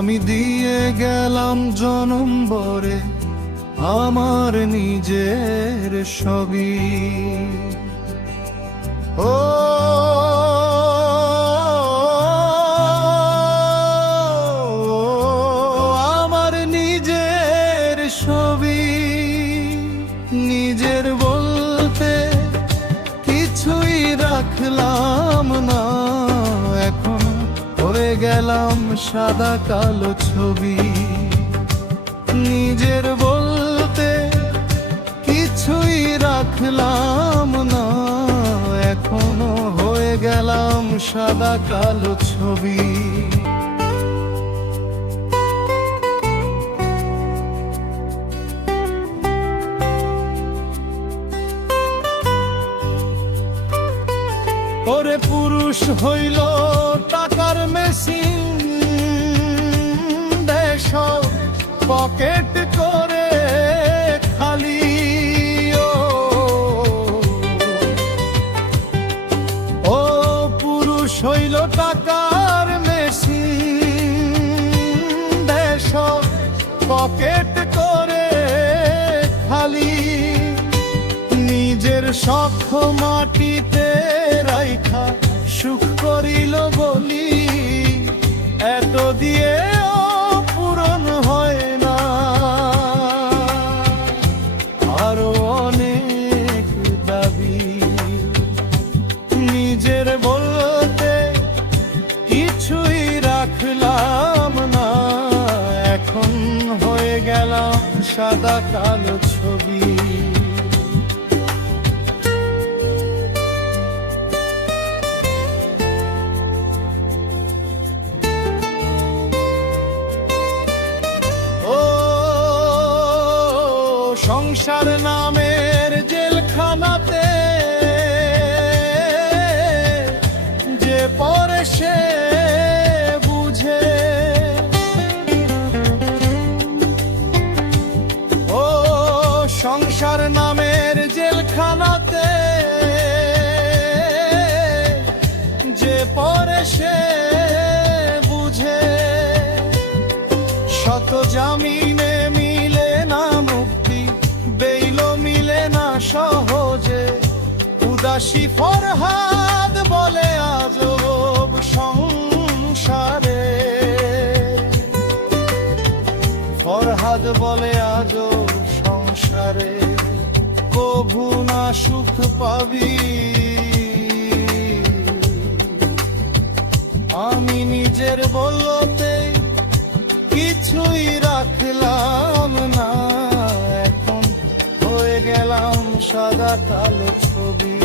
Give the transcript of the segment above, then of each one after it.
আমি দিয়ে গেলাম জনম ভরে আমার নিজের ছবি। ও আমার নিজের ছবি, নিজের বলতে কিছুই রাখলাম না, এখন হয়ে গেলাম সাদা কালো ছবি। নিজের বলতে কিছুই রাখলাম না, এখনো হয়ে গেলাম সাদা কালো ছবি। ওরে পুরুষ হইল টাকার মেশিন, দেশ পকেট করে খালি। ও পুরুষ হইল টাকার মেশিন, দেশ পকেট করে খালি। নিজের শখ মাটিতে রাইখা সুখ করিল বলি, এত দিয়েও পূরণ হয় না, আরো অনেক দাবি। নিজের বলতে কিছুই রাখলাম না, এখন হয়ে গেলাম সাদা কালো ছবি। সংসার নামের জেলখানাতে যে পড়ে সে বুঝে, ও সংসার নামের জেলখানাতে যে পড়ে সে বুঝে। শত জামিনে মিলে না মুক্তি, বেইল মিলে না সহজে। উদাসী ফরহাদ বলে আজব সংসারে, ফরহাদ বলে আজব সংসারে। কভু না সুখ পাবি, আমি নিজের বলতে কিছুই রাখলাম না, এখন হয়ে গেলাম সাদা কালো ছবি।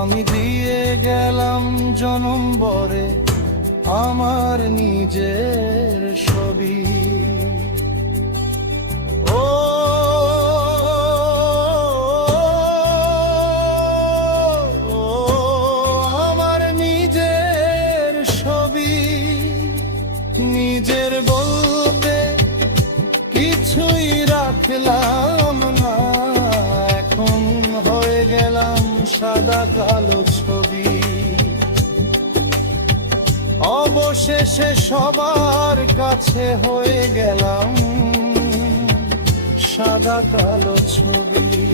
আমি দিয়ে গেলাম জনম ভরে আমার নিজের ছবি। ও আমার নিজের ছবি, নিজের বলতে কিছুই রাখলাম না, এখন হয়ে গেলাম সাদা কালো ছবি। অবশেষে সবার কাছে হয়ে গেলাম সাদা কালো ছবি।